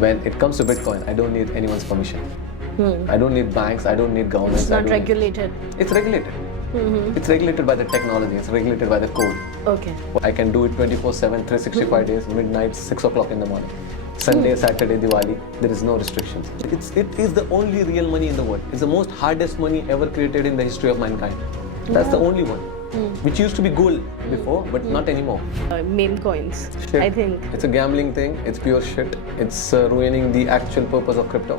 when it comes to Bitcoin, I don't need anyone's permission. I don't need banks. I don't need governments. It's not regulated. It's regulated. It's regulated by the technology. It's regulated by the code. Okay. I can do it 24/7, 365 days, midnight, 6 o'clock in the morning. Sunday, Saturday, Diwali, there is no restrictions. It is the only real money in the world. It's the most hardest money ever created in the history of mankind. That's the only one. Which used to be gold before, but not anymore. Meme coins, Shit. I think. It's a gambling thing. It's pure shit. It's ruining the actual purpose of crypto.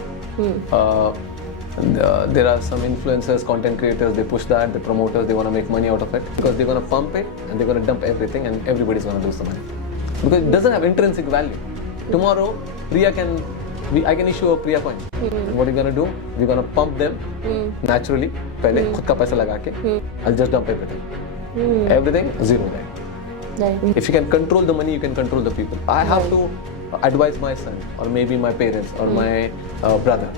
There are some influencers, content creators, they push that, the promoters, they want to make money out of it because they're going to pump it and they're going to dump everything and everybody's going to lose the money. Because it doesn't have intrinsic value. Tomorrow, I can issue a Priya coin. And what are you going to do? We're going to pump them naturally. पहले खुद का पैसा लगा के, I'll just dump everything. Everything, zero there. Right. If you can control the money, you can control the people. I have to advise my son or maybe my parents or my brother.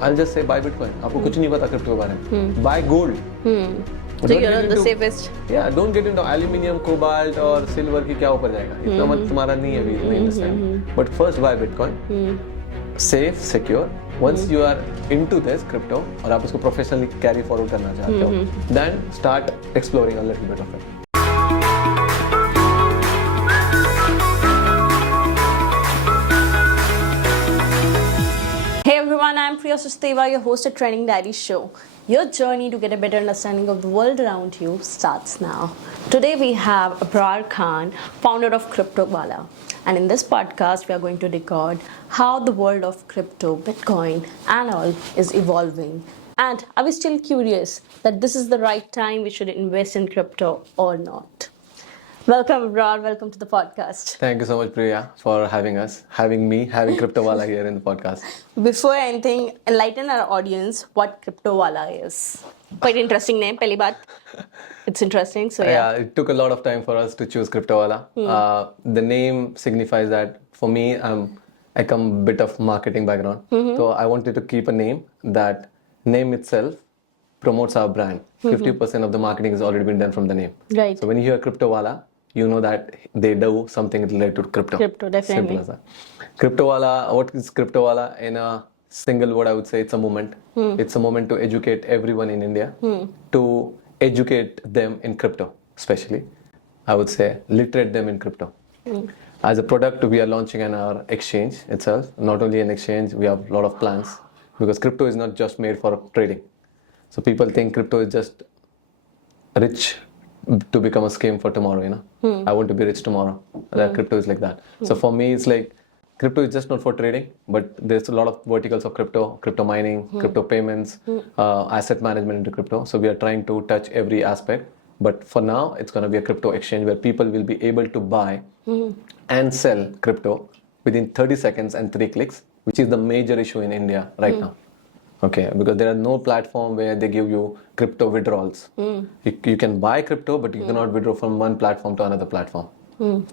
I'll just say buy Bitcoin. आपको कुछ नहीं पता crypto के बारे में. Buy gold. So you're on the safest. Yeah, don't get into aluminium, cobalt और silver की क्या ऊपर जाएगा. इतना मत तुम्हारा नहीं है अभी in this time. But first buy Bitcoin. Safe, secure. Once you are into this crypto और आप उसको professionally carry forward करना चाहते हो, then start exploring a little bit of it. Hey everyone, I'm Priya Susteva, your host at Trending Diary Show. Your journey to get a better understanding of the world around you starts now. Today we have Abrar Khan, founder of CryptoWala. And in this podcast, we are going to record how the world of crypto, Bitcoin and all is evolving. And are we still curious that this is the right time we should invest in crypto or not? Welcome, Abrar. Welcome to the podcast. Thank you so much, Priya, for having us, having CryptoWala here in the podcast. Before anything, enlighten our audience what CryptoWala is. Quite interesting name, pehli baat. It's interesting, so yeah. It took a lot of time for us to choose CryptoWala. The name signifies that for me, I come a bit of marketing background. So I wanted to keep a name that name itself promotes our brand. 50% of the marketing has already been done from the name. Right. So when you hear CryptoWala, you know that they do something related to crypto. Crypto, definitely. Simple as that. CryptoWala, what is CryptoWala? In a single word, I would say it's a movement. It's a moment to educate everyone in India, to educate them in crypto, especially. I would say literate them in crypto. As a product, we are launching an our exchange itself. Not only an exchange, we have a lot of plans because crypto is not just made for trading. So people think crypto is just rich to become a scheme for tomorrow, you know. I want to be rich tomorrow. That crypto is like that. So for me, it's like crypto is just not for trading, but there's a lot of verticals of crypto mining, crypto payments, asset management into crypto. So we are trying to touch every aspect. But for now, it's going to be a crypto exchange where people will be able to buy and sell crypto within 30 seconds and 3 clicks, which is the major issue in India right now. Okay, because there are no platform where they give you crypto withdrawals. You can buy crypto, but you cannot withdraw from one platform to another platform.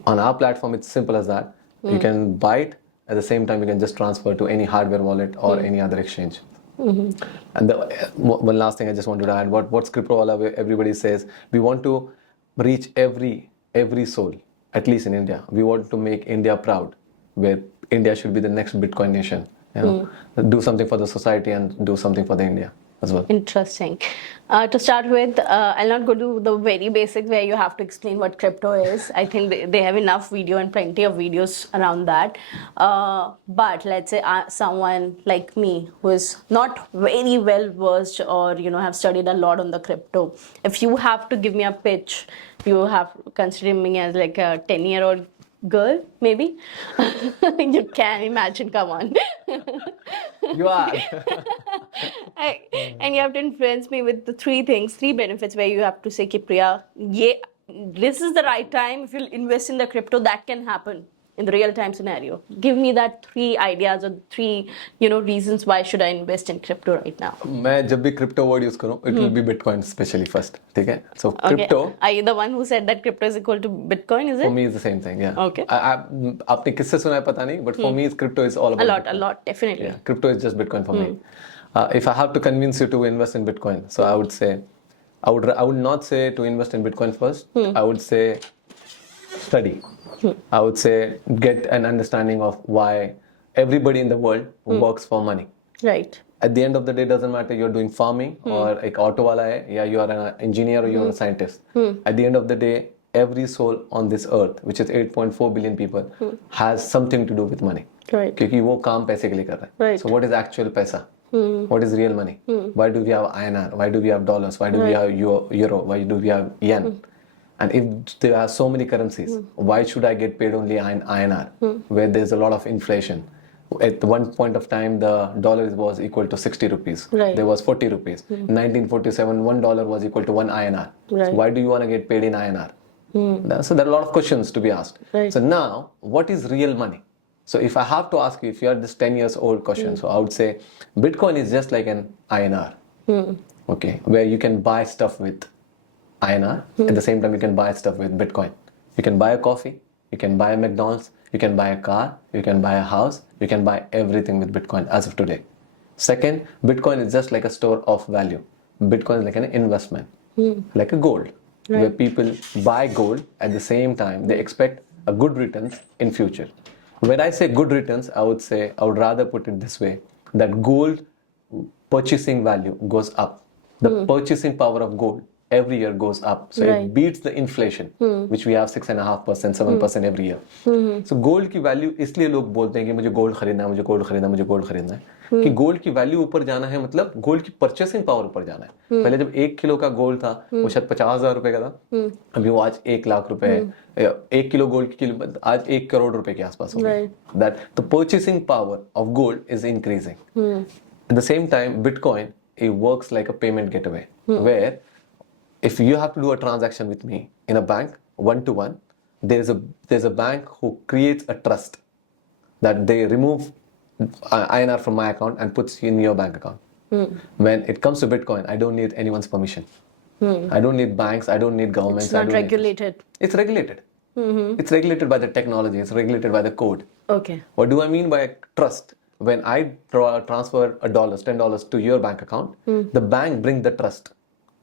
On our platform, it's simple as that. You can buy it, at the same time you can just transfer to any hardware wallet or any other exchange. And one last thing I just wanted to add, what's CryptoWala? Everybody says we want to reach every soul, at least in India. We want to make India proud, where India should be the next Bitcoin nation. You know, do something for the society and do something for the India as well. Interesting. To start with, I'll not go to the very basics where you have to explain what crypto is. I think they have enough video and plenty of videos around that. But let's say someone like me who is not very well versed or have studied a lot on the crypto. If you have to give me a pitch, you have consider me as like a 10-year-old girl, maybe. You can imagine, come on. You are. And you have to influence me with the three benefits where you have to say, Priya, this is the right time. If you invest in the crypto, that can happen in the real time scenario. Give me that 3 ideas or 3 reasons why should I invest in crypto right now. मैं जब भी crypto word use करूँ, it will be Bitcoin especially first. ठीक है? So crypto. Okay. Are you the one who said that crypto is equal to Bitcoin? Is it? For me, it's the same thing. Yeah. Okay. आपने किससे सुना है पता नहीं, but for me, crypto is all about. A lot, definitely. Yeah, crypto is just Bitcoin for me. If I have to convince you to invest in Bitcoin, so I would say, I would not say to invest in Bitcoin first. I would say study. I would say get an understanding of why everybody in the world works for money. Right. At the end of the day, doesn't matter you're doing farming or एक auto वाला है या you are an engineer or you're a scientist. At the end of the day, every soul on this earth, which is 8.4 billion people, has something to do with money. Right. क्योंकि वो काम पैसे के लिए कर रहा है. Right. So what is actual पैसा? What is real money? Why do we have INR? Why do we have dollars? Why do we have euro? Why do we have yen? And if there are so many currencies, why should I get paid only in INR, where there's a lot of inflation? At one point of time, the dollar was equal to 60 rupees. Right. There was 40 rupees. 1947, $1 was equal to 1 INR. Right. So why do you want to get paid in INR? So there are a lot of questions to be asked. Right. So now, what is real money? So if I have to ask you, if you are this 10 years old question, so I would say Bitcoin is just like an INR, okay, where you can buy stuff with INR. At the same time, you can buy stuff with Bitcoin. You can buy a coffee, you can buy a McDonald's, you can buy a car, you can buy a house, you can buy everything with Bitcoin as of today. Second, Bitcoin is just like a store of value. Bitcoin is like an investment, like a gold, where people buy gold at the same time they expect a good returns in future. When I say good returns, I would rather put it this way, that gold purchasing value goes up. The purchasing power of gold every year goes up. So Right. it beats the inflation, which we have 6.5%, 7% every year. So gold की value इसलिए लोग बोलते हैं कि मुझे gold खरीदना है, मुझे गोल्ड खरीदना है, मुझे गोल्ड खरीदना है, कि गोल्ड की वैल्यू ऊपर जाना है, मतलब गोल्ड की परचेसिंग पावर ऊपर जाना है. पहले जब 1 किलो का गोल्ड था, वो शायद 50,000 रुपए का था, अभी वो आज 1 लाख रुपए है. 1 किलो गोल्ड की कीमत आज 1 करोड़ रुपए के आसपास हो गई. That the purchasing power of gold is increasing. At the same time, Bitcoin, it works like a payment gateway, where if you have to do a transaction with me in a bank, one-to-one, there's a bank who creates a trust that they remove INR from my account and puts in your bank account. When it comes to Bitcoin, I don't need anyone's permission. I don't need banks, I don't need governments. It's not regulated. It's regulated. It's regulated by the technology, it's regulated by the code. Okay. What do I mean by trust? When I transfer $10 to your bank account, the bank brings the trust.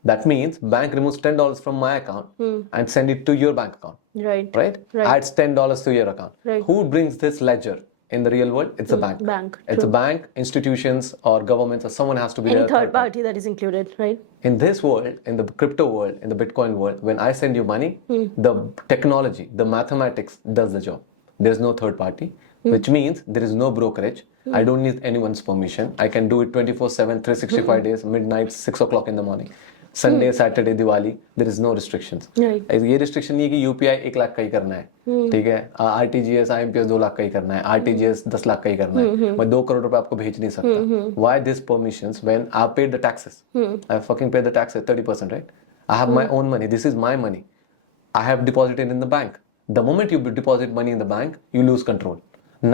That means bank removes $10 from my account and send it to your bank account. Right. Right? Adds $10 to your account. Right. Who brings this ledger in the real world? It's a bank. Bank, It's a bank, institutions or governments or someone has to be Any there. third party that is included, right? In this world, in the crypto world, in the Bitcoin world, when I send you money, the technology, the mathematics does the job. There's no third party, which means there is no brokerage. I don't need anyone's permission. I can do it 24/7, 365 days, midnight, 6 o'clock in the morning. Sunday, Saturday, Diwali, there is no restrictions. Right. ये restriction नहीं है कि UPI 1 lakh का ही करना है, ठीक है, RTGS, IMPS 2 lakh का ही करना है, RTGS 10 लाख का ही करना है, मैं 2 करोड़ रुपए आपको भेज नहीं सकता. Why these permissions when I paid the taxes? I fucking paid the taxes 30%, right? I have my own money. This is my money. I have deposited in the bank. The moment you deposit money in the bank, you lose control.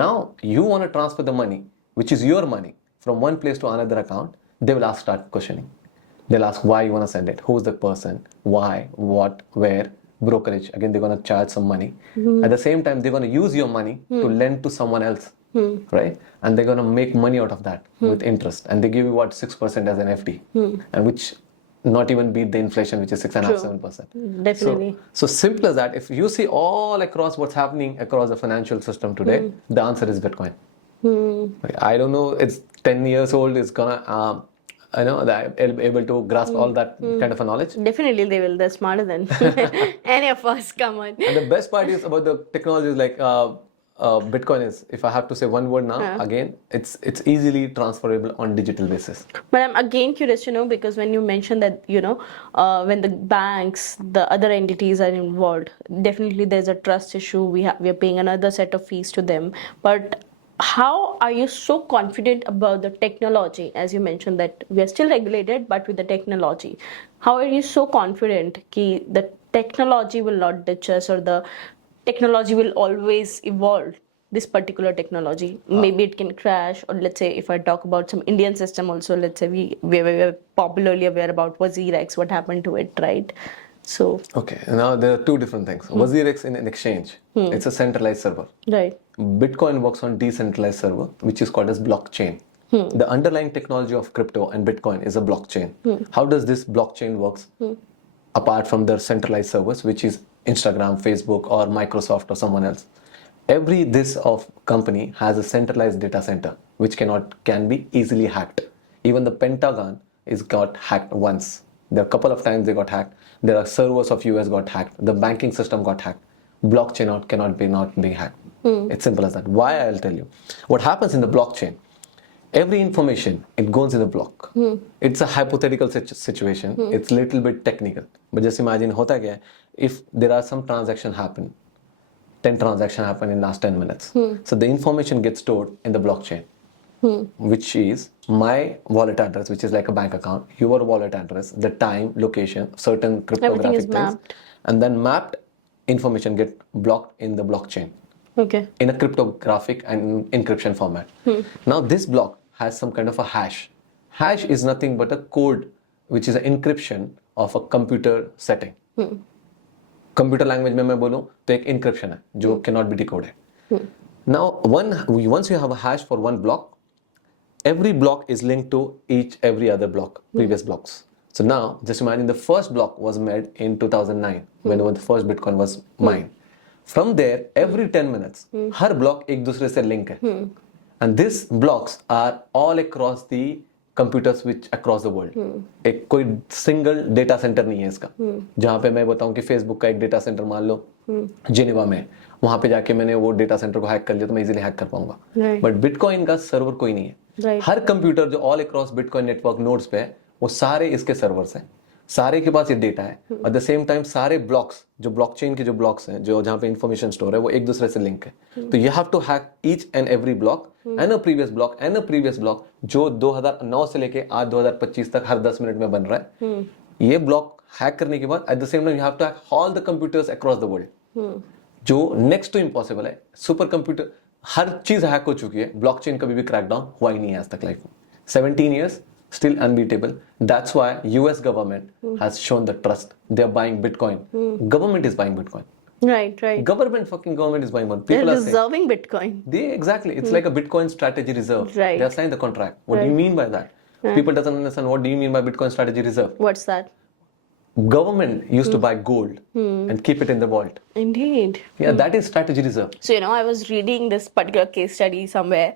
Now you want to transfer the money, which is your money, from one place to another account. They will start questioning. They'll ask why you want to send it, who's the person, why, what, where, brokerage. Again, they're going to charge some money. At the same time, they're going to use your money to lend to someone else, right? And they're going to make money out of that with interest. And they give you what, 6% as an FD, and which not even beat the inflation, which is 6.5%, 7%. Definitely. So simple as that. If you see all across what's happening across the financial system today, the answer is Bitcoin. I don't know, it's 10 years old, it's gonna, I know that I'm able to grasp all that kind of a knowledge. Definitely they will. They're smarter than any of us. Come on. And the best part is about the technology is like Bitcoin is, if I have to say one word now, again, it's easily transferable on digital basis. But I'm again curious to know, because when you mentioned that, when the banks, the other entities are involved, definitely there's a trust issue. We are paying another set of fees to them. But how are you so confident about the technology? As you mentioned that we are still regulated, but with the technology, how are you so confident that the technology will not ditch us, or the technology will always evolve? This particular technology, maybe it can crash, or let's say if I talk about some Indian system also, let's say we were popularly aware about WazirX, what happened to it, right? So okay, now there are two different things. WazirX in an exchange, it's a centralized server. Right. Bitcoin works on decentralized server, which is called as blockchain. The underlying technology of crypto and Bitcoin is a blockchain. How does this blockchain works? Apart from the centralized servers, which is Instagram, Facebook, or Microsoft, or someone else. every this of company has a centralized data center which can be easily hacked. Even the Pentagon is got hacked once. There are a couple of times they got hacked. There are servers of US got hacked. The banking system got hacked. Blockchain cannot be not being hacked. It's simple as that. Why? I'll tell you. What happens in the blockchain? Every information, it goes in a block. It's a hypothetical situation. It's little bit technical. But just imagine hota kya hai? If there are some transaction happen, 10 transactions happen in last 10 minutes. So the information gets stored in the blockchain, which is my wallet address, which is like a bank account, your wallet address, the time, location, certain cryptographic is things. mapped. And then mapped information get blocked in the blockchain Okay. in a cryptographic and encryption format. Now this block has some kind of a hash. Hash is nothing but a code which is an encryption of a computer setting. Computer language में मैं बोलूँ तो एक encryption है जो cannot be decoded. Now once you have a hash for one block, every block is linked to every other block, previous blocks. So now just imagine the first block was made in 2009 when the first Bitcoin was mined. From there, every 10 minutes, her block एक दूसरे से link है. And these blocks are all across the computers which across the world. एक कोई single data center नहीं है इसका. जहाँ पे मैं बताऊँ कि Facebook का एक data center मान लो जिनेवा में, वहाँ पे जाके मैंने वो data center को hack कर लिया तो मैं easily hack कर पाऊंगा. But Bitcoin का server कोई नहीं है. हर कंप्यूटर जो all across Bitcoin network nodes पे है, वो सारे इसके सर्वर्स हैं. सारे के पास ये डेटा है. एट द सेम टाइम सारे ब्लॉक्स जो ब्लॉकचेन के जो ब्लॉक्स हैं जो जहाँ पे इंफॉर्मेशन स्टोर है वो एक दूसरे से लिंक है. तो you have to hack each and every block and a previous block and a previous block जो 2009 से लेके आज 2025 तक हर 10 मिनट में बन रहा है. ये ब्लॉक हैक करने के बाद at the same time you have to hack all the computers across the world, जो नेक्स्ट टू इम्पॉसिबल है. सुपर कंप्यूटर हर चीज हैक हो चुकी है, ब्लॉकचेन कभी भी क्रैकडाउन हुआ ही नहीं है आज तक लाइफ में. 17 years still unbeatable. That's why US government has shown the trust. They are buying Bitcoin. Government is buying Bitcoin. Right. Government is buying one. They're People are saying reserving Bitcoin. exactly. It's like a Bitcoin strategy reserve. Right. They have signed the contract. What do you mean by that? People doesn't understand what do you mean by Bitcoin strategy reserve. What's that? Government used to buy gold and keep it in the vault. Indeed. Yeah, that is strategy reserve. So, I was reading this particular case study somewhere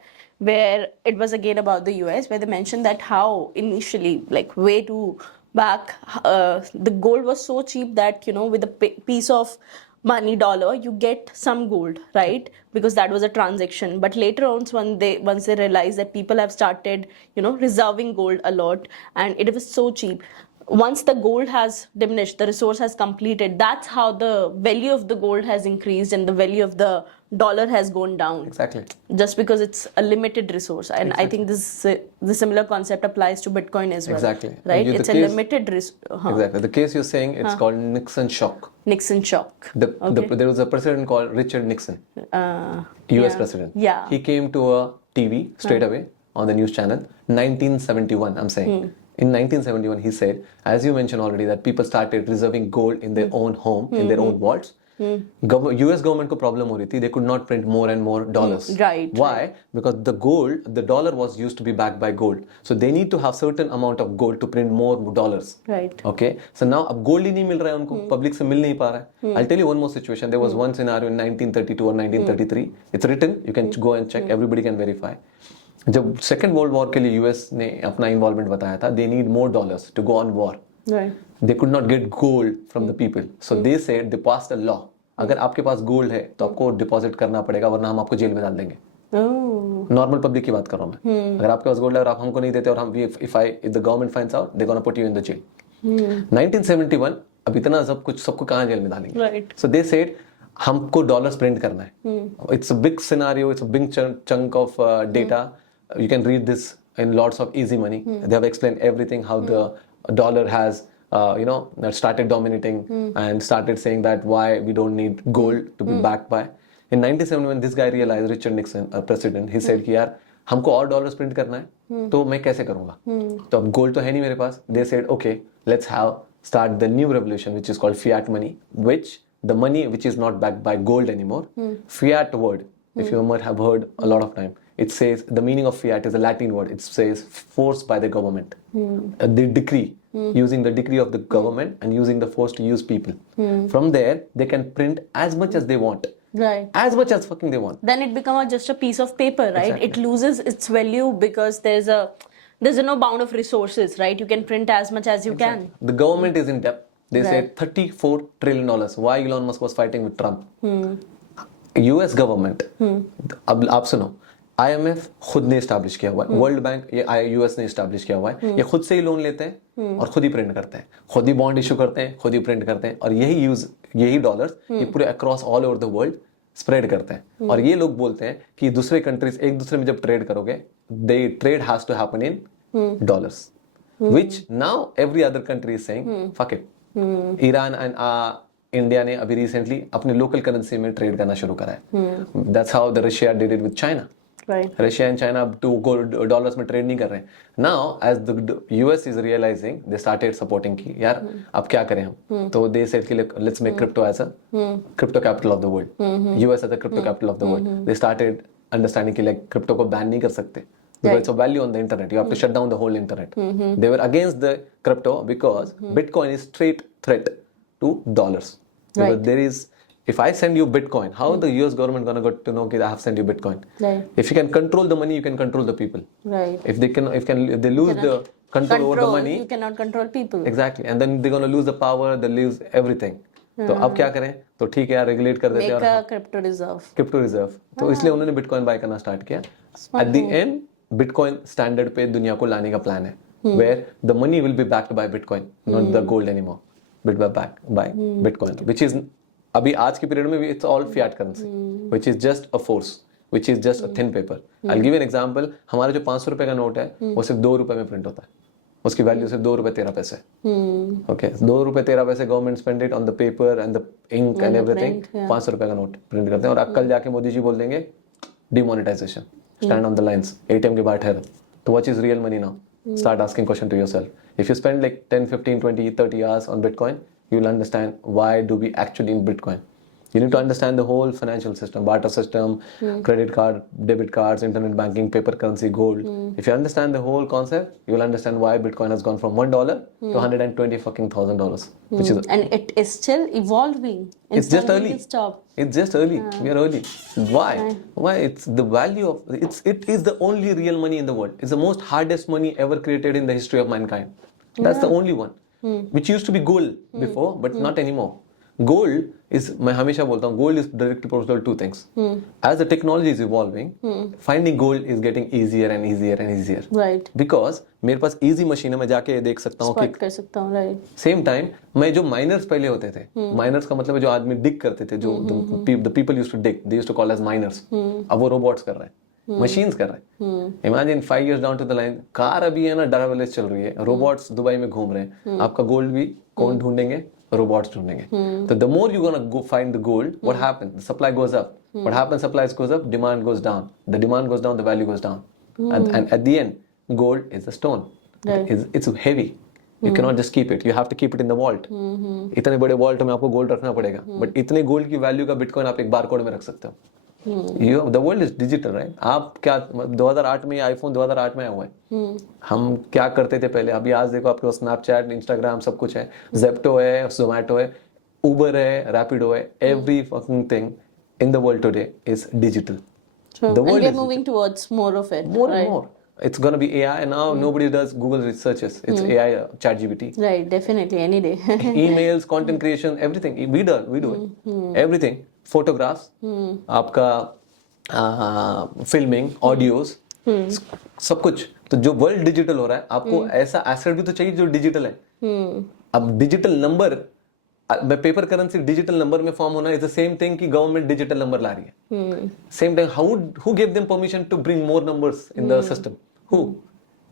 where it was again about the US, where they mentioned that how initially, like way too back, the gold was so cheap that, with a piece of money, dollar, you get some gold, right? Because that was a transaction. But later on, once they realized that people have started, reserving gold a lot and it was so cheap. Once the gold has diminished, the resource has completed, that's how the value of the gold has increased and the value of the dollar has gone down. Exactly. Just because it's a limited resource. And I think the similar concept applies to Bitcoin as well. Exactly. Right? It's a limited resource. Exactly. The case you're saying, it's called Nixon shock. Nixon shock. There was a president called Richard Nixon, US president. Yeah. He came to a TV straight away on the news channel, 1971, I'm saying. In 1971, he said, as you mentioned already, that people started reserving gold in their own home, in their own vaults. US government को problem हो रही थी. They could not print more and more dollars. Right. Why? Because the dollar was used to be backed by gold. So they need to have certain amount of gold to print more dollars. Right. Okay. So now अब gold ही नहीं मिल रहा है उनको, public से मिल नहीं पा रहा है. I'll tell you one more situation. There was one scenario in 1932 or 1933. It's written. You can go and check. Everybody can verify. जब सेकेंड वर्ल्ड वॉर के लिए यूएस ने अपना इन्वॉल्वमेंट बताया था, they need more dollars to go on war. They could not get gold from the people, so they said they passed a law, अगर आपके पास gold है तो आपको डिपॉजिट करना पड़ेगा वरना हम आपको जेल में डाल देंगे. नॉर्मल पब्लिक की बात कर रहा हूँ मैं. अगर आपके पास गोल्ड है और आप हमको नहीं देते और हम if the government finds out they gonna put you in the jail. 1971 अब इतना सबको कहाँ जेल में डालेंगे. सो दे सेड हमको डॉलर्स प्रिंट करना है. It's a big scenario, it's a big chunk of data. You can read this in lots of easy money. They have explained everything, how the dollar has started dominating and started saying that why we don't need gold to be backed by. In 1971 this guy realized, Richard Nixon, a president, he said कि यार हमको और dollars print करना है तो मैं कैसे करूंगा. तो अब गोल्ड तो है नहीं मेरे पास. They said okay, let's start the new revolution which is called fiat money, which the money which is not backed by gold anymore. Fiat word, if you might have heard a lot of time, it says, the meaning of fiat is a Latin word. It says forced by the government. The decree, using the decree of the government and using the force to use people. From there, they can print as much as they want. Right. as much as fucking they want. Then it becomes just a piece of paper, right? Exactly. It loses its value because there's no bound of resources, right? You can print as much as you can. The government is in debt. They said Right. $34 trillion. Why Elon Musk was fighting with Trump? US government अब आप सुनो, IMF खुद ने establish किया हुआ है, world bank ये US ने स्टैब्लिश किया हुआ है, ये खुद से ही लोन लेते हैं और खुद ही प्रिंट करते हैं, खुद ही बॉन्ड इशू करते हैं, खुद ही प्रिंट करते हैं और यही डॉलर्स ये पूरे across all over the world spread करते हैं और ये लोग बोलते हैं कि दूसरे कंट्रीज एक दूसरे में जब ट्रेड करोगे they trade has to happen in dollars which now every other country is saying fuck it. Iran and India ने अभी रिसेंटली अपने लोकल करेंसी में ट्रेड करना शुरू करा है. That's how the Russia did it with China. Right. Russia and China अब dollars में ट्रेड नहीं कर रहे हैं. Now as the US is realizing they started supporting की यार अब क्या करें हम, तो दे सेड कि let's make crypto as a crypto capital of the world, US as a crypto capital of the world. They started understanding कि like crypto को बैन नहीं कर सकते because it's a value on the internet. You have to shut down the whole internet. They were against the crypto because Bitcoin is straight threat to dollars. Because Right. there is, if I send you Bitcoin, how the US government gonna get to know that I have sent you Bitcoin? Right. If you can control the money, you can control the people. Right. If they lose the control over the money, You cannot control people. exactly, and then they're gonna lose the power, they lose everything. तो अब क्या करें? तो ठीक है यार regulate कर देते हैं Make और a crypto reserve. Crypto reserve. तो इसलिए उन्होंने बिटकॉइन बाय करना स्टार्ट किया. At the end bitcoin standard पे दुनिया को लाने का प्लान है, where the money will be backed by bitcoin, not the gold anymore, but back by bitcoin, which is अभी आज के पीरियड में भी it's all fiat currency, which is just a force, which is just a thin paper. I give an example. हमारा जो 500 रुपए का note है वो सिर्फ 2 रुपए में प्रिंट होता है. उसकी वैल्यू सिर्फ 2 रुपए 13 पैसे. ओके, 2 रुपए 13 पैसे government spend it on the paper and the ink and everything. 500 रुपए का नोट प्रिंट करते हैं और कल जाके मोदी जी बोल देंगे demonetisation, stand on the lines, ATM के बाहर ठहरो. तो what is real money now? Start asking question to yourself. If you spend like 10, 15, 20, 30 hours on Bitcoin, you will understand why do we actually in Bitcoin. You need to understand the whole financial system, barter system, credit card, debit cards, internet banking, paper currency, gold. If you understand the whole concept, you will understand why Bitcoin has gone from $1 to 120 fucking $1,000, which is And it is still evolving. it's just early. Stop. It's just early. We are early. Why? Why? It's the value of it is the only real money in the world. It's the most hardest money ever created in the history of mankind. That's the only one. Which used to be gold before, but not anymore. Gold is, मैं हमेशा बोलता हूँ, gold is directly proportional to two things. As the technology is evolving, finding gold is getting easier and easier and easier. Right. Because मेरे पास easy machine है, मैं जाके देख सकता हूँ कि Spot कर सकता हूँ. Right. सेम टाइम मैं जो माइनर्स पहले होते थे, माइनर्स का मतलब है जो आदमी डिग करते थे, जो the people used to dig, they used to call as miners. अब वो रोबोट्स कर रहे हैं, मशीन्स कर रहे हैं. Imagine 5 years down to the line, car अभी है ना ड्राइवरलेस चल रही है, रोबोट्स दुबई में घूम रहे हैं. आपका गोल्ड भी कौन ढूंढेंगे? रोबोट्स ढूंढेंगे. तो the more you gonna go find the gold, what happens? The supply goes up. What happens? Supply goes up, demand goes down. The demand goes down, the value goes down. And at the and gold is a stone. It's heavy. You cannot just keep it. You have to keep it in the vault. इतने बड़े vault में आपको gold रखना पड़ेगा. But इतने gold की value का bitcoin आप एक बारकोड में रख सकते हो. The world is digital, right? आप क्या 2008 में आईफोन 2008 में आया हुआ है. हम क्या करते थे पहले? अभी आज देखो आपके पास स्नैपचैट, इंस्टाग्राम सब कुछ है. जेप्टो है, जोमैटो है, उबर है, रैपिडो है. Every fucking thing in the world today is digital. True. The And world we are is moving towards more of it. more right? and more. It's gonna be AI and now nobody does Google researches. It's AI, ChatGPT. Right, definitely, any day. Emails, content creation, everything. We do it. Everything. Photographs, आपका filming, audios, सब कुछ. तो जो world digital हो रहा है, आपको ऐसा एसेट भी तो चाहिए जो डिजिटल है. अब digital number, paper currency digital number में फॉर्म होना इज द सेम थिंग कि गवर्नमेंट डिजिटल नंबर ला रही है. Same time who give them permission to bring more numbers in the system? Who?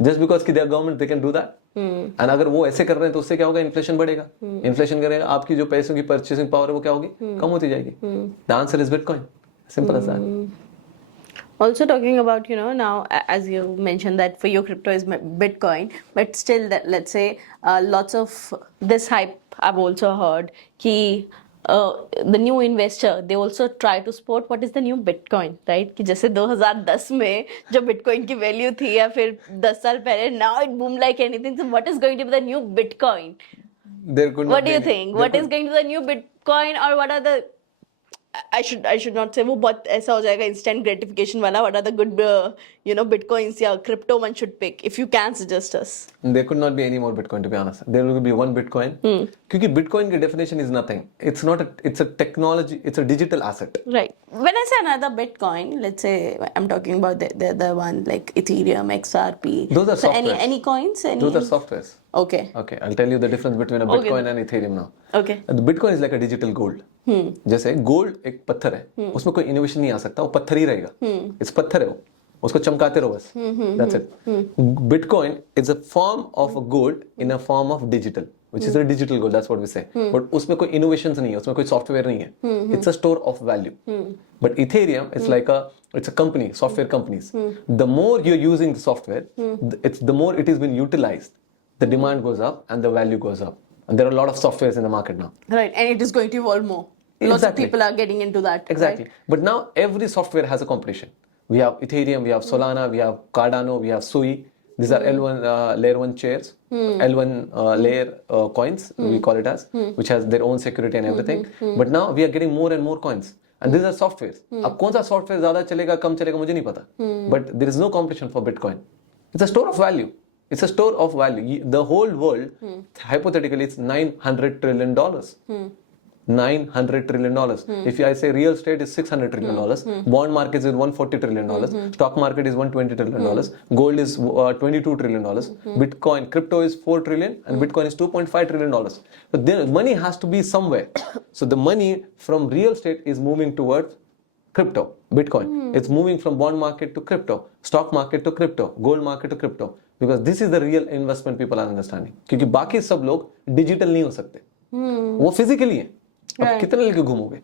Just because कि they are government, they can do that. And अगर वो ऐसे कर रहे हैं तो उससे क्या होगा? इन्फ्लेशन बढ़ेगा. इन्फ्लेशन करेगा, आपकी जो पैसों की परचेसिंग पावर है वो क्या होगी? कम होती जाएगी. The answer is bitcoin. Simple as that. Also talking about, now as you mentioned that for your crypto is Bitcoin, but still that, let's say lots of this hype I've also heard ki the new investor, they also try to support what is the new Bitcoin, right? कि जैसे 2010 में जो Bitcoin की value थी या फिर 10 साल पहले, now it boomed like anything. So what is going to be the new Bitcoin? What do you think? What is going to be the new Bitcoin, or what are the I should not say वो बहुत ऐसा हो जाएगा instant gratification वाला. What are the good bitcoins या crypto one should pick if you can suggest us? There could not be any more Bitcoin, to be honest. There will be one Bitcoin. क्योंकि Bitcoin की definition is nothing. It's a technology. It's a digital asset. Right. When I say another Bitcoin, let's say I'm talking about the one like Ethereum, XRP. Those are so softwares. any coins? Those are softwares. Okay. Okay, I'll tell you the difference between a Bitcoin and Ethereum now. Okay. The Bitcoin is like a digital gold. जैसे gold एक पत्थर है, उसमें कोई innovation नहीं आ सकता, वो पत्थर ही रहेगा. इस पत्थर है वो, उसको चमकाते रहो बस. That's it. Bitcoin is a form of a gold in a form of digital, which is a digital gold. That's what we say. But उसमें कोई innovations नहीं है, उसमें कोई software नहीं है. It's a store of value. But Ethereum is like it's a company, software companies. The more you're using the software, the more it is being utilized. The demand goes up and the value goes up. And there are a lot of softwares in the market now. Right, and it is going to evolve more. Lots of people are getting into that. Exactly. Right? But now every software has a competition. We have Ethereum, we have Solana, we have Cardano, we have Sui. These are L1 layer 1 chairs, L1 layer coins, we call it as, which has their own security and everything. But now we are getting more and more coins. And these are softwares. अब कौन सा software ज़्यादा चलेगा कम चलेगा मुझे नहीं पता. But there is no competition for Bitcoin. It's a store of value. It's a store of value. The whole world, hypothetically, it's $900 trillion. $900 trillion. If I say real estate is $600 trillion, bond market is $140 trillion, stock market is $120 trillion, gold is $22 trillion, Bitcoin, crypto is $4 trillion, and Bitcoin is $2.5 trillion. But then money has to be somewhere. So the money from real estate is moving towards crypto, Bitcoin. It's moving from bond market to crypto, stock market to crypto, gold market to crypto. Because this is the real investment people are understanding. क्योंकि बाकी सब लोग digital नहीं हो सकते, वो physically है. अब कितने लेके घूमोगे?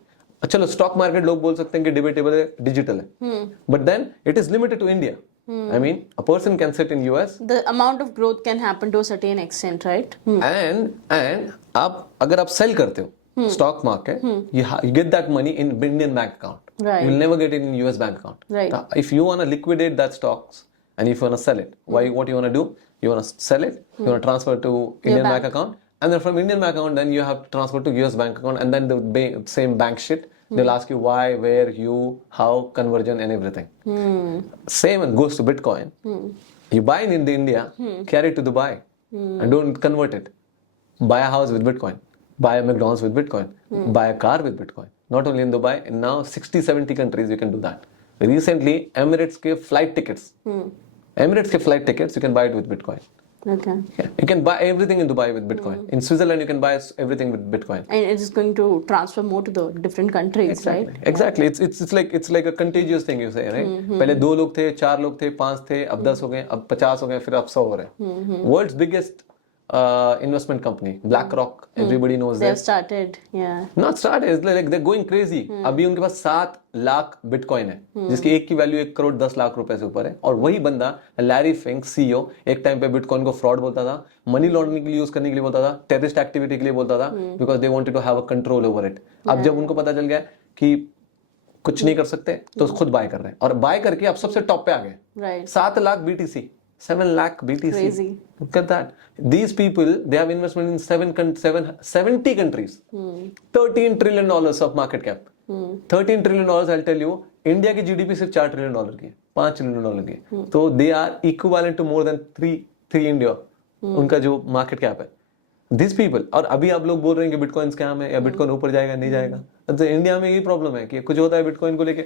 चलो स्टॉक मार्केट लोग बोल सकते हैं कि डिबेटेबल है, डिजिटल है, but then it is limited to India. I mean, a person can sit in US. The amount of growth can happen to a certain extent, right? And आप अगर आप सेल करते हो stock market, you get that money in Indian bank account. Right. You will never get it in US bank account. Right. If you want to liquidate that stocks and if you want to sell it, what you want to do? You want to sell it. You want to transfer to Indian bank account. And then from Indian bank account, then you have to transfer to US bank account, and then the same bank shit. They'll ask you why, where, you, how, conversion, and everything. Same goes to Bitcoin. You buy it in India, carry it to Dubai, and don't convert it. Buy a house with Bitcoin. Buy a McDonald's with Bitcoin. Buy a car with Bitcoin. Not only in Dubai, in now 60, 70 countries you can do that. Recently, Emirates gave flight tickets. Emirates gave flight tickets, you can buy it with Bitcoin. Okay. Yeah. You can buy everything in Dubai with Bitcoin. In Switzerland, you can buy everything with Bitcoin. And it is going to transfer more to the different countries, Exactly. right? Exactly. It's like a contagious thing you say, right? पहले 2 लोग थे, 4 लोग थे, 5 थे, अब 10 हो गए, अब 50 हो गए, फिर अब 100 हो रहे हैं. World's biggest investment company, BlackRock, everybody knows They have that. started, yeah. Not started, it's like they're going crazy. अभी उनके पास 7 लाख बिटकॉइन है, जिसकी एक की वैल्यू 1 करोड़ 10 लाख रुपए से ऊपर है. और वही बंदा लैरी फिंक CEO एक टाइम पे बिटकॉइन को फ्रॉड बोलता था, मनी लॉन्ड्रिंग के लिए यूज करने के लिए बोलता था, टेररिस्ट एक्टिविटी के लिए बोलता था, because they wanted to have a control over it. अब जब उनको पता चल गया कि कुछ नहीं कर सकते, तो खुद बाय कर रहे हैं, और बाय करके अब सबसे टॉप पे आ गए. Right. 7 lakh BTC, 7 lakh BTC. Crazy. Look at that. These people, they have investment in 70 countries. $13 trillion of market cap. $13 trillion, I'll tell you, India की GDP सिर्फ $4 trillion की है, $5 trillion की है. तो they are equivalent to more than three India. उनका जो market cap है. These people, और अभी आप लोग बोल रहे हैं कि बिटकॉइन स्कैम है या बिटकॉइन ऊपर जाएगा नहीं जाएगा. तो इंडिया में यही प्रॉब्लम है कि कुछ होता है बिटकॉइन को लेके,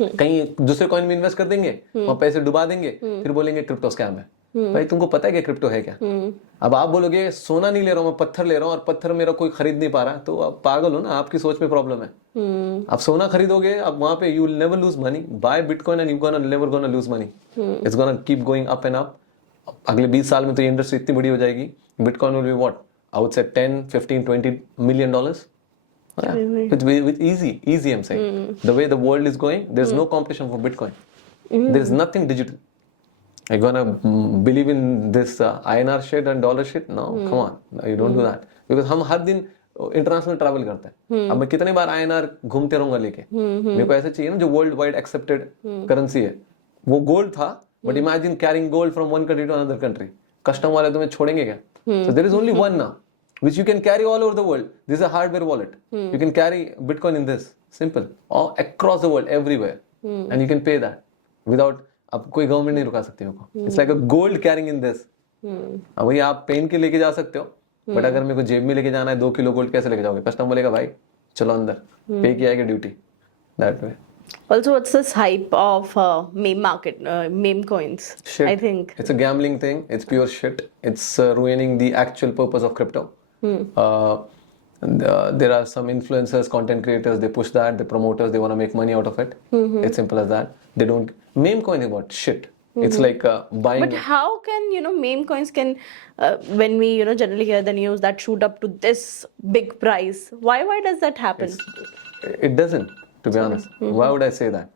कहीं दूसरे कॉइन में इन्वेस्ट कर देंगे, वहां पैसे डुबा देंगे, फिर बोलेंगे क्रिप्टो स्कैम है. भाई तुमको पता है कि क्रिप्टो है क्या? अब आप बोलोगे सोना नहीं ले रहा हूं मैं, पत्थर ले रहा हूं, और पत्थर मेरा कोई खरीद नहीं पा रहा, तो आप पागल हो ना, आपकी सोच में प्रॉब्लम है. आप सोना खरीदोगे, अब वहां पे you will never lose money. Buy bitcoin and you gonna never gonna lose money. It's gonna keep going up and up. अगले 20 साल में तो ये इंडस्ट्री इतनी बड़ी हो जाएगी, bitcoin will be what, I would say 10, 15, 20 million dollars. Yeah. With easy I'm saying. The way the world is going, there's no competition for Bitcoin. There's nothing digital. Are you gonna believe in this INR shit and dollar shit? No, come on. No, you don't do that. Because हम हर दिन international travel करते हैं. अब मैं कितने बार INR घूमते रहूंगा लेके. मेरे को ऐसा चाहिए ना जो वर्ल्ड वाइड एक्सेप्टेड करेंसी है. वो गोल्ड था, but imagine carrying gold from one country to another country. Custom वाले तुम्हें छोड़ेंगे क्या? So there is only one now. which you can carry all over the world. This is a hardware wallet. You can carry Bitcoin in this. Simple. All across the world, everywhere. And you can pay that without, अब कोई government नहीं रुका सकती मेरे को. It's like a gold carrying in this. अब वही आप पेन के लेके जा सकते हो, बट अगर मेरे को जेब में लेके जाना है 2 किलो गोल्ड कैसे लेके जाओगे? कस्टमर बोलेगा भाई चलो अंदर, पे किया है duty. That way. Also, what's this hype of meme market, meme coins? Shit. I think It's a gambling thing. It's pure shit. It's ruining the actual purpose of crypto. There are some influencers, content creators, they push that, the promoters, they want to make money out of it. It's simple as that. They don't. Meme coin is what? Shit. It's like buying. But how can meme coins can when we generally hear the news that shoot up to this big price? Why does that happen? It doesn't, to be honest. Why would I say that?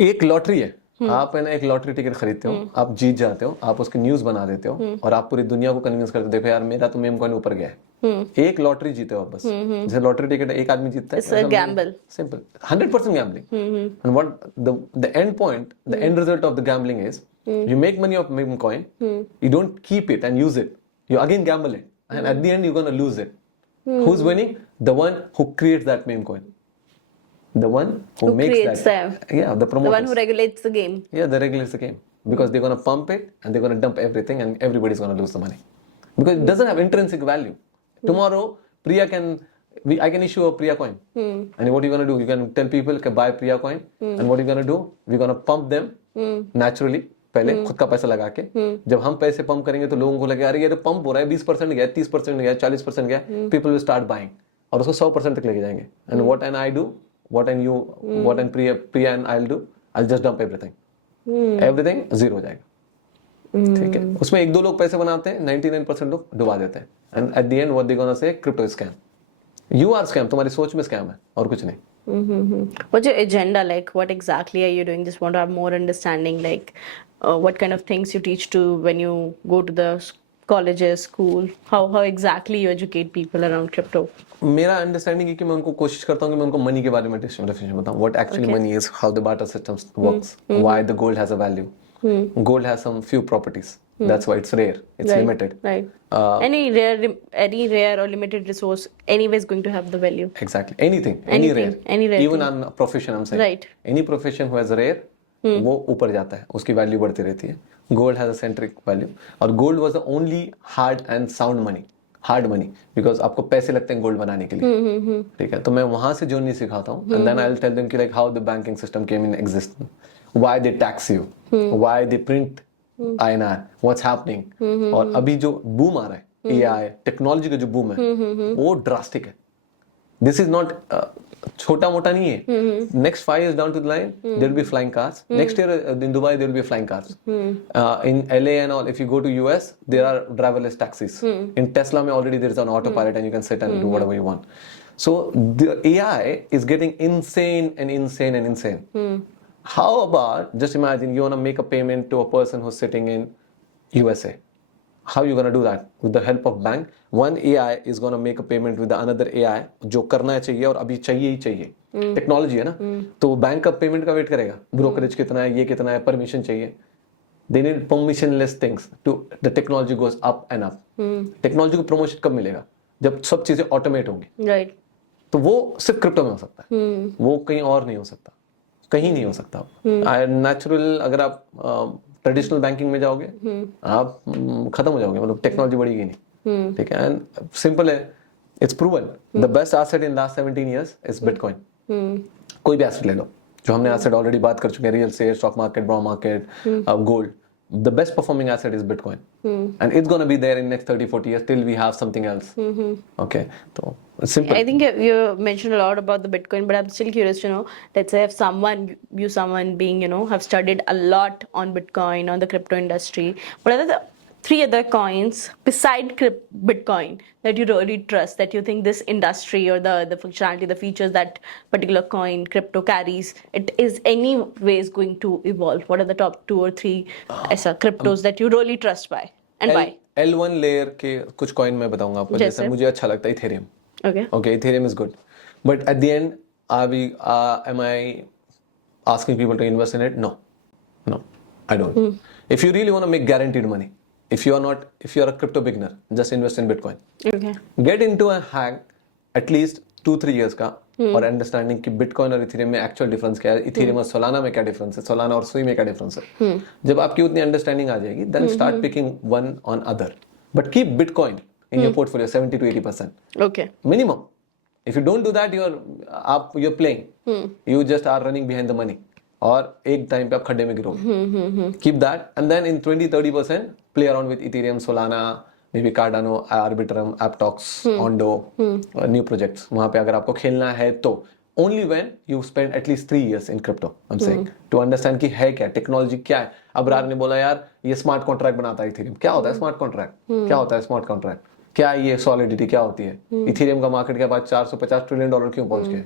एक lottery है. आप है ना एक lottery ticket खरीदते हो, आप जीत जाते हो, आप उसकी न्यूज बना देते हो और आप पूरी दुनिया को कन्विंस करते हो, देखो यार मेरा तो मेम कॉइन ऊपर गया है. एक लॉटरी जीते हो आप बस. जैसे लॉटरी टिकट एक आदमी जीतता है. It's a gamble. Simple. 100% gambling. And what the end point, the end result of the gambling is, you make money off meme coin, you don't keep it and use it. You again gamble it. And at the end you're going to lose it. Who's winning? The one who creates that meme coin. The one who makes creates that. Yeah, the promoters. The one who regulates the game. Yeah, they regulates the game. Because they're going to pump it and they're going to dump everything and everybody's going to lose the money. Because it doesn't have intrinsic value. Tomorrow, Priya I can issue a Priya coin. And what are you going to do? You can tell people to buy Priya coin. And what are you going to do? We're going to pump them naturally. पहले खुद का पैसा लगा के जब हम पैसे pump करेंगे तो लोगों को लगे यार ये तो पंप हो रहा है 20% गया 30% गया 40% गया पीपल विल स्टार्ट बाइंग और उसको 100% तक लेके जाएंगे and what and I do what and you what and Priya and I will do I just dump everything zero हो जाएगा. ठीक है, उसमें 1-2 लोग पैसे बनाते हैं, 99% लोग डुबा देते हैं and at the end what they gonna say crypto scam. You are scam, तुम्हारी सोच में स्कैम है और कुछ नहीं. What's your agenda like? What exactly are you doing? Just want to have more understanding, like what kind of things you teach to when you go to the colleges, school. How exactly you educate people around crypto? मेरा understanding है कि मैं उनको कोशिश करता हूँ कि मैं उनको मनी के बारे में डेफिनेशन बताऊँ. What actually money is, how the barter system works, why the gold has a value. Gold has some few properties. That's why it's rare. It's limited. Right. Any rare or limited resource anyway is going to have the value. Exactly. Any rare. Any rare. Even on a profession, I'm saying. Right. Any profession who has rare, वो ऊपर जाता है, उसकी value बढ़ती रहती है. Gold has a centric value. और gold was the only hard and sound money. Hard money because आपको पैसे लगते हैं गोल्ड बनाने के लिए. ठीक है, तो मैं वहां से जर्नी सिखाता हूँ and then I will tell them कि like how the banking system came in existence, why they tax you, why they print INR, what's happening. और अभी जो बूम आ रहा है AI टेक्नोलॉजी का जो बूम है वो ड्रास्टिक है. दिस इज नॉट छोटा मोटा नहीं है. Next 5 years down to the line there will be flying cars. Next year in Dubai there will be flying cars. In LA and all, if you go to US there are driverless taxis. In Tesla mein already there is an autopilot and you can sit and do whatever you want. So the AI is getting insane and insane and insane. How about just imagine you want to make a payment to a person who's sitting in USA. How you gonna do that? With the help of bank, one AI is gonna make a payment with the another AI जो करना चाहिए और अभी चाहिए ही चाहिए. Technology है ना, तो बैंक का पेमेंट का वेट करेगा, ब्रोकरेज कितना है, ये कितना है, परमिशन चाहिए. They need permissionless things to the technology goes up and up. Technology को प्रमोशन कब मिलेगा? जब सब चीजें ऑटोमेट होंगी. Right. तो वो सिर्फ क्रिप्टो में हो सकता है, वो कहीं और नहीं हो सकता, कहीं नहीं हो सकता. नेचुरल अगर आप ट्रेडिशनल बैंकिंग में जाओगे आप खत्म हो जाओगे, मतलब टेक्नोलॉजी बढ़ेगी नहीं. ठीक है, एंड सिंपल है, it's proven the best asset in last 17 years is bitcoin. कोई भी एसेट ले लो, जो हमने एसेट ऑलरेडी बात कर चुके हैं, real estate, stock market, bond market, gold. The best performing asset is Bitcoin, and it's going to be there in next 30-40 years till we have something else. Okay, so it's simple. I think you mentioned a lot about the Bitcoin, but I'm still curious to know. Let's say if someone being have studied a lot on Bitcoin, on the crypto industry, what are the 3 other coins beside Bitcoin that you really trust, that you think this industry or the functionality, the features that particular coin, crypto carries, it is anyways going to evolve? What are the top 2 or 3 ऐसा cryptos that you really trust by and why? L1 layer के कुछ coin मैं बताऊंगा आपको. जैसे मुझे अच्छा लगता है Ethereum. Okay, Ethereum is good, but at the end am I asking people to invest in it? No, I don't. If you really want to make guaranteed money, if you are a crypto beginner, just invest in Bitcoin. Okay. Get into a hack at least 2-3 years का और understanding कि bitcoin और Ethereum में actual difference क्या है, Ethereum और Solana में क्या डिफरेंस है, सोलाना और सुई में क्या डिफरेंस है. जब आपकी उतनी अंडरस्टैंडिंग आ जाएगी, then start picking one on other, but keep bitcoin in your portfolio 70 to 80% Okay. minimum. If you don't do that, you're playing. You just are running behind the money. और एक time पे आप खड्डे में गिरोगे. Keep that, and then in 20-30% play around with Ethereum, Solana, maybe Cardano, Arbitrum, Aptox, Ondo, new projects. वहाँ पे अगर आपको खेलना है तो only when you spend at least 3 years in crypto. I'm saying to understand कि है क्या, टेक्नोलॉजी क्या है. अबरार ने बोला यार ये स्मार्ट कॉन्ट्रैक्ट बनाता है इथेरियम. क्या होता है स्मार्ट कॉन्ट्रैक्ट? क्या होता है स्मार्ट कॉन्ट्रैक्ट? क्या ये सॉलिडिटी क्या होती है? इथेरियम का मार्केट के बाद $450 ट्रिलियन क्यों पहुंच गए?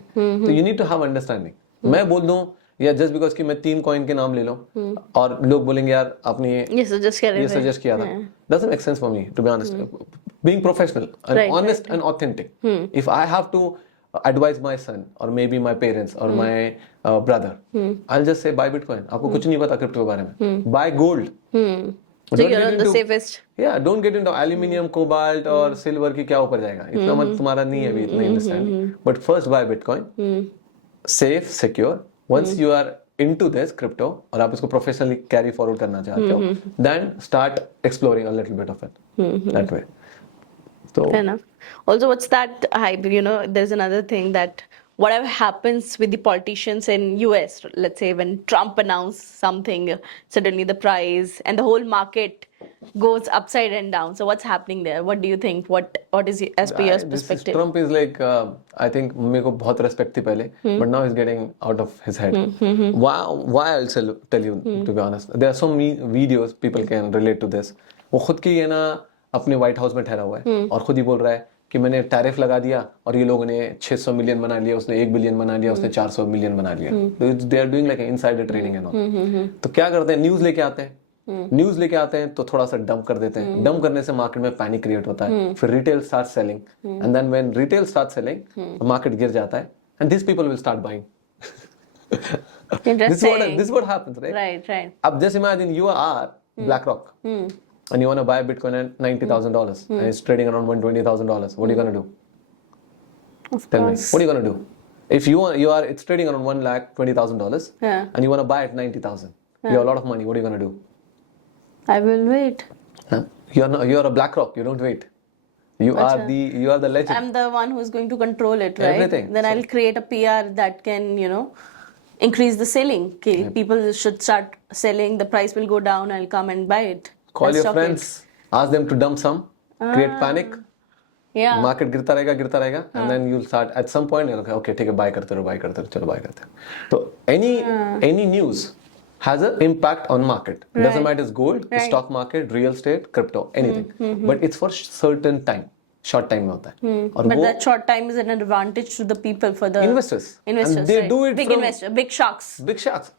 तो you need to have understanding. मैं बोल दूं या जस्ट बिकॉज कि मैं 3 कॉइन के नाम ले लूं और लोग बोलेंगे यार आपने ये सजेस्ट किया था, doesn't make sense for me, to be honest. Being professional and honest and authentic. If I have to advise my son or maybe my parents or my brother, I'll just say buy Bitcoin. आपको कुछ नहीं पता crypto के बारे में. Buy gold. So you're on the safest. Yeah, don't get into aluminium, cobalt और silver की क्या ऊपर जाएगा. इतना मत तुम्हारा नहीं है अभी इतना understanding. But first buy Bitcoin. Safe, secure. Once you are into this crypto और आप इसको professionally carry forward करना चाहते हो, then start exploring a little bit of it that way. So Fair enough. Also, what's that hype? You know, there's another thing that whatever happens with the politicians in US, let's say when Trump announced something, suddenly the price and the whole market goes upside and down. So what's happening there? What do you think? What is as per your perspective? Trump is like, I think मेरे को बहुत respect थी पहले, but now he's getting out of his head. Why I'll tell you, to be honest. There are so many videos people can relate to this. वो खुद की है ना अपने व्हाइट हाउस में ठहरा हुआ है और खुद ही बोल रहा है कि मैंने टैरिफ लगा दिया और ये लोगों ने 600 मिलियन बना लिया, उसने 1 बिलियन बना लिया, उसने 400 मिलियन बना लिया. They are doing like insider trading and all. तो क्या करते हैं, न्यूज लेके आते हैं तो थोड़ा सा डंप कर देते हैं. डंप करने से मार्केट में पैनिक क्रिएट होता है, फिर retail start selling and then when retail start selling market गिर जाता है and this people will start buying. This is what happens, right? Right. अब just imagine you are BlackRock and you want to buy Bitcoin at $90,000 and it's trading around $120,000. What are you going to do? Tell me, what are you going to do? If it's trading around $1,20,000 and you want to buy at 90,000, you have a lot of money. What are you going to do? I will wait. Huh? You're a BlackRock. You don't wait. You are the legend. I'm the one who's going to control it, right? Everything. Then I'll create a PR that can, increase the selling. Okay, people should start selling. The price will go down. I'll come and buy it. Call I'll your stock friends. Ask them to dump some. Create panic. Yeah. Market गिरता रहेगा and then you'll start at some point okay ठीक है buy करते रहो चलो buy करते हैं. तो any news has an impact on market. Doesn't matter it's gold, stock market, real estate, crypto, anything. But it's for certain time. Short time में होता है. और But that short time is an advantage to the people, for the investors. And they right. do it big from investor, big sharks.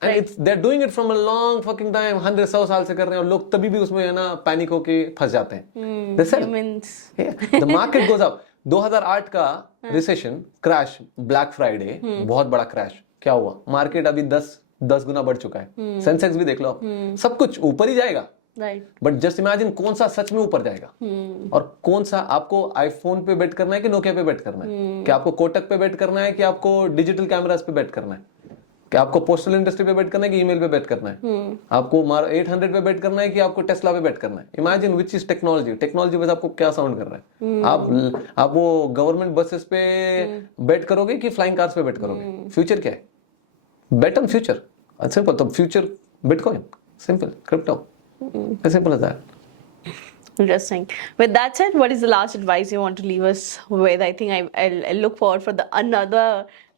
And they're doing it from a long fucking time. 100 साल से कर रहे हैं और लोग तभी भी उसमें है ना पैनिक होके फंस जाते हैं. They sell. Humans. Yeah. The market goes up. 2008 का रिसेशन क्रैश, ब्लैक फ्राइडे, बहुत बड़ा क्रैश. क्या हुआ? मार्केट अभी 10 गुना बढ़ चुका है. सेंसेक्स भी देख लो आप. सब कुछ ऊपर ही जाएगा. बट जस्ट इमेजिन कौन सा सच में ऊपर जाएगा और कौन सा आपको आईफोन पे बेट करना है कि नोकिया पे बेट करना है, कि आपको कोटक पे बेट करना है कि आपको डिजिटल कैमरास पे बेट करना है, कि आपको पोस्टल इंडस्ट्री पे बेट करना है कि ईमेल पे बेट करना है, आपको 800 पे बेट करना है कि आपको टेस्ला पे बेट करना है. इमेजिन विच इज टेक्नोलॉजी बस आपको क्या साउंड कर रहा है. आप वो गवर्नमेंट बसेस पे बेट करोगे कि फ्लाइंग कार्स पे बेट करोगे. फ्यूचर क्या है? Bet on future. सिंपल. तो future bitcoin, simple. Crypto, as simple as that. Interesting. With that said, what is the last advice you want to leave us with? I think I'll look forward for another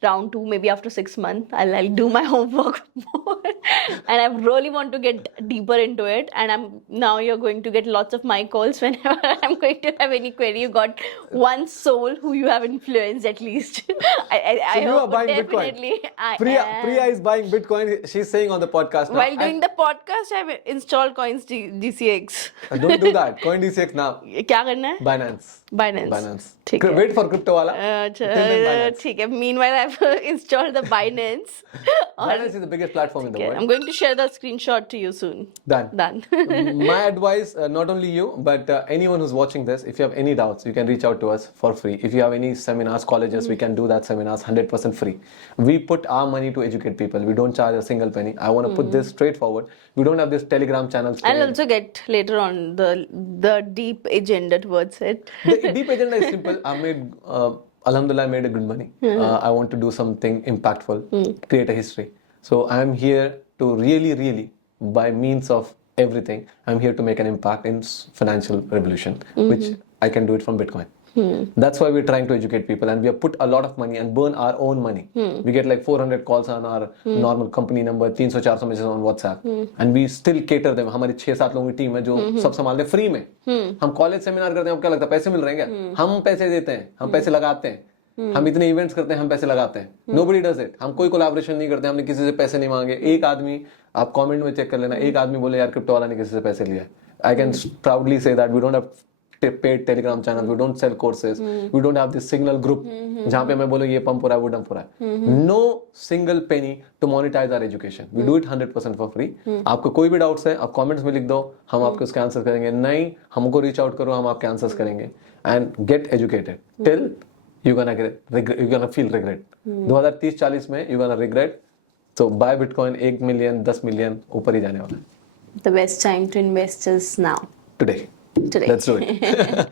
round 2, maybe after 6 months. I'll do my homework more, and I really want to get deeper into it. And now you're going to get lots of my calls whenever I'm going to have any query. You got one soul who you have influenced at least. I you hope are buying definitely. Bitcoin. Priya is buying Bitcoin. She's saying on the podcast now. While doing the podcast, I've installed Coins DCX. Don't do that. Coin DCX now. क्या करना है? Binance. Binance. Binance. ठीक है. Wait for crypto वाला. ठीक है. Meanwhile, I have installed the Binance. Binance is the biggest platform in the Okay, world. I'm going to share the screenshot to you soon. Done. Done. My advice, not only you, but anyone who's watching this, if you have any doubts, you can reach out to us for free. If you have any seminars, colleges, we can do that seminars 100% free. We put our money to educate people. We don't charge a single penny. I want to put this straightforward. We don't have this Telegram channels. I'll also get later on the deep agenda towards it. The deep agenda is simple. I made, Alhamdulillah, I made a good money. I want to do something impactful, create a history. So I'm here to really, by means of everything, I'm here to make an impact in financial revolution, which I can do it from Bitcoin. That's why we're trying to educate people, and we have put a lot of money and burn our own money. We get like 400 calls on our normal company number, 300-400 messages on WhatsApp, and we still cater them. हमारी 6-7 लोगों की team है जो सब संभालते हैं free में. हम कॉलेज सेमिनार करते हैं, आपको क्या लगता है पैसे मिल रहे हैं क्या? हम पैसे देते हैं, हम पैसे लगाते हैं. हम इतने इवेंट्स करते हैं, हम पैसे लगाते हैं. Nobody does it. हम कोई कोलैबोरेशन नहीं करते, हमने किसी से पैसे नहीं मांगे. एक आदमी, आप कमेंट में चेक कर लेना, एक आदमी बोले यार क्रिप्टो वाला ने किसी से पैसे लिया. I can proudly say that we don't have paid Telegram channels, we don't sell courses, we don't have this signal group जहाँ पे मैं बोलूँ ये पम्प हो रहा है, वो डंप हो रहा है. No single penny to monetize our education. We do it 100% for free. आपको कोई भी डाउट्स है, आप कमेंट्स में लिख दो, हम आपके उसके आंसर करेंगे. नहीं, हमको रीच आउट करो, हम आपके आंसर्स करेंगे. And get educated till you're gonna feel regret. 2030-40 में you're gonna regret. So buy Bitcoin, 1 million, 10 million ऊपर ही जाने वाला है. The best time to invest is now. Today. Today. Let's do it.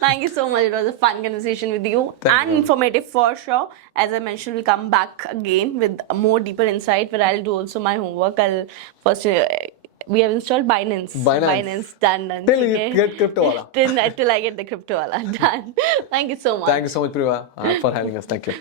Thank you so much. It was a fun conversation with you Thank and you. informative for sure. As I mentioned, we'll come back again with a more deeper insight where I'll do also my homework. I'll first. We have installed Binance. Binance. Done. Till you get crypto wala. Till I get the crypto wala. Done. Thank you so much. Thank you so much, Priya, for having us. Thank you.